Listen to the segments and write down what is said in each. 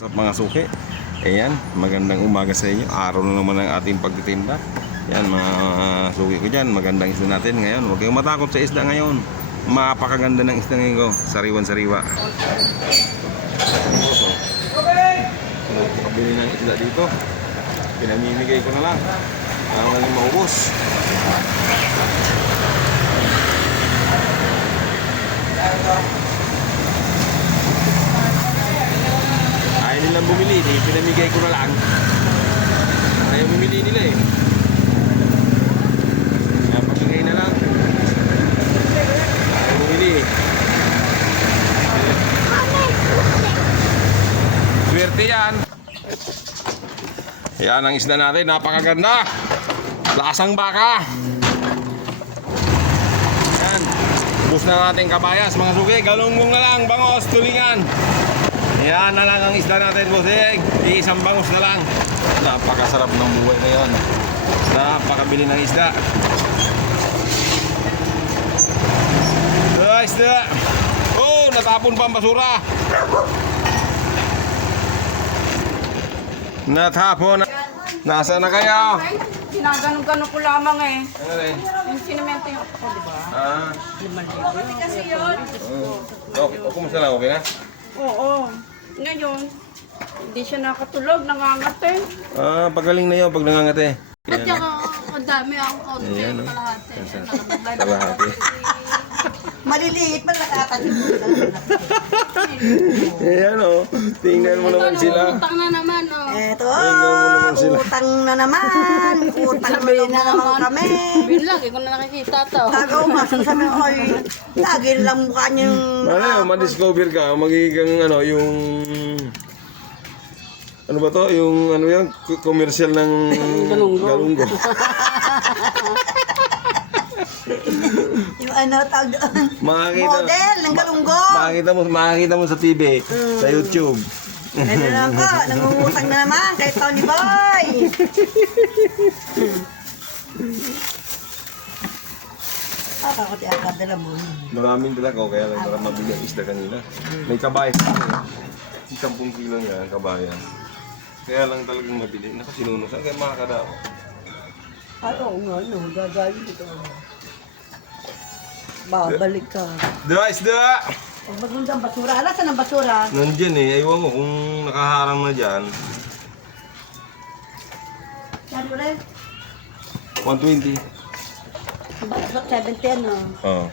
Sa mga suki, ayan, magandang umaga sa inyo. Araw na naman ang ating pagtitinda. Yan mga suki ko dyan, magandang isda natin ngayon. Huwag kayong matakot sa isda ngayon. Mapakaganda ng isda ngayon ko, sariwan-sariwa. Nakabili ng isda dito, pinamimigay ko na lang. Ayaw na yung maubos. Ayaw nilang bumili, pinamigay ko na lang. Ayaw bumili nila eh. Kaya pamigay na lang. Ayaw bumili eh. Swerte yan. Yan ang isda natin, napakaganda. Lasang baka. Yan. Ubus na natin kabayas, mga suki. Galunggong na lang, bangos, tulingan. Yan na lang ang isda natin, bossing. Isang bangus na lang. Napakasarap ng buhay na yan. Napakabili ng isda. Isda. Oh, natapon pa ang basura. Natapon. Nasaan na kayo? Ginaganon-ganon ko lamang eh. Ano rin? Yung sinimento yung ako, di ba? Ah. 5,000 kasi yun. Okay, kumusta na? Okay na? Oo. Ngayon, hindi siya nakatulog, nangangate. Ah, pagaling na yun pag nangangate. At saka, ang dami ang konti, Ayan, no? kalahati. Kalahati. Maliliit man nakakatid. Ayan o. Tingnan mo naman sila. Utang na naman, oh. Eto, Tingnan mo naman sila. utang na naman. Utang na naman kami. Yun lagi ko na nakikita to. Tagaw masang sabi ko, ay, lagi lang mukha niyang... Ano, ma-discover ka, magiging ano, yung... Ano ba to? Yung ano yan? Commercial ng galunggo. Yung ano, tawag doon. Makakita, Model ng galunggo. makakita mo sa TV, sa YouTube. Ano lang ko, nangungutang na naman kay Tony Boy. Kakakot yung kadala mo. Maraming dala ko, kaya lang para mabili ang isda kanina. May kabayas na 10 kilo nga ang kabayas. Kaya lang talagang mabili. Nakasinunusan, kaya makakadao. Ano nga, no, gagawin ito. Babalik ka. Dala isda! Pag maganda ang basura, alas ang basura. Nandyan eh, aywan ko kung nakaharang na dyan. Yan ulit. 120. Bakit 70 ano? Oo.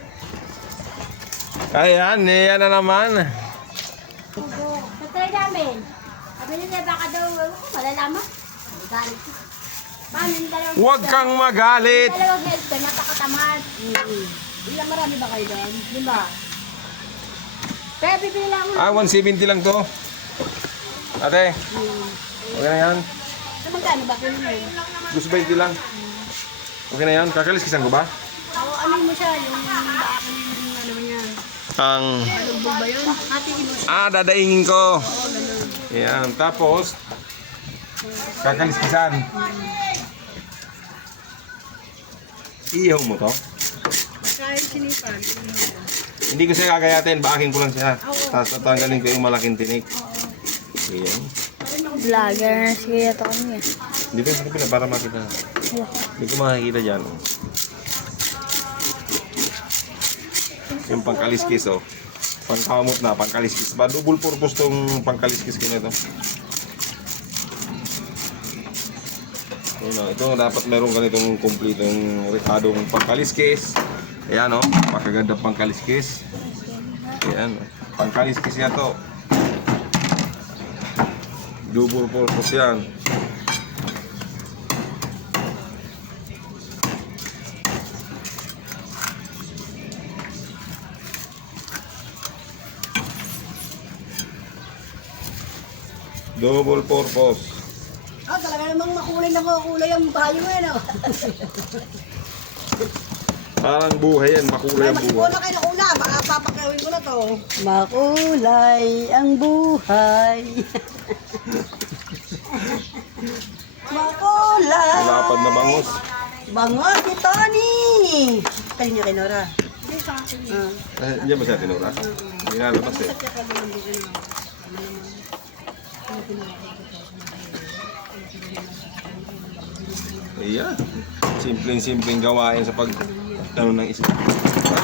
Ayan, yan na naman. Tatay namin. Sabi nila baka daw, malalaman. Galit. Paano yung dalawang Huwag kang magalit. dalawang health ba? Napakatamad. Ilang marami ba kayo doon? Lima. Kaya bibili lang ako. 170 lang to. Ate, okay na yan. So, magkano ba kung yun? Gusto 20 lang. Okay na yan. Kakaliskisan ko ba? Oo, ano mo siya? Yung baka yung ano mo yan. Ang... Lubog ba yun? Hatiin mo siya. Dadaingin ko. Yan. Tapos, kakaliskisan. Iyaw mo to? Kahit sinipan. Hindi ko siya gagayatin. Baakin ko lang siya. Tapos tatanggalin ko yung malaking tinik. Ayan. Vlogger na si Kuya Tony. Dito sa kapila para makita. Hindi ko makikita dyan. Yung pangkaliskis oh. Pangkamot na, pangkaliskis. Ba, double purpose tong pangkaliskis ko nito. Yun, ito dapat meron ganitong kumpletong rekadong pangkaliskis. Ayan o, pakaganda pangkaliskis. Ayan, pangkaliskis yan to. Double purpose yan. Double purpose. Talaga namang makulay na makulay ang bayo mo yan. Parang buhay yan, makulay ang buhay. Wala kayo na ula, papakawin ko na to. Makulay ang buhay. Makulay. Lapad na bangus. Bangot ni Tony. Kayo niya kay Nora. Diyan ba siya tinura? Hindi nalabas eh. Ayan. Simpleng gawain sa pag ano ng isda.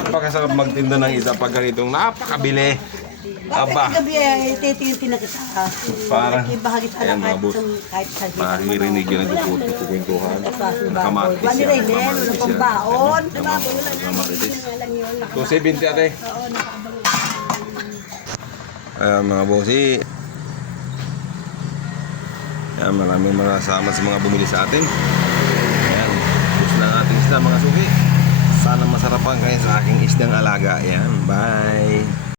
Napakasarap magtinda ng isda pag ganitong napakabili. Aba, Gabi ay titintin na kita. Parang- Ibahagi sa Ayan, mga boss. kahit sa maririnig yun ang kukwentuhan. Nakamatis Wala yan. rin, wala pang baon. Nakamatis. 270 ate. Ayan mga bossy. Ayan, maraming mga salamat sa mga bumili sa atin. Ayan, gusto ng ating isda mga suki. Sana masarapan kayo sa aking isdang alaga. Ayan, bye.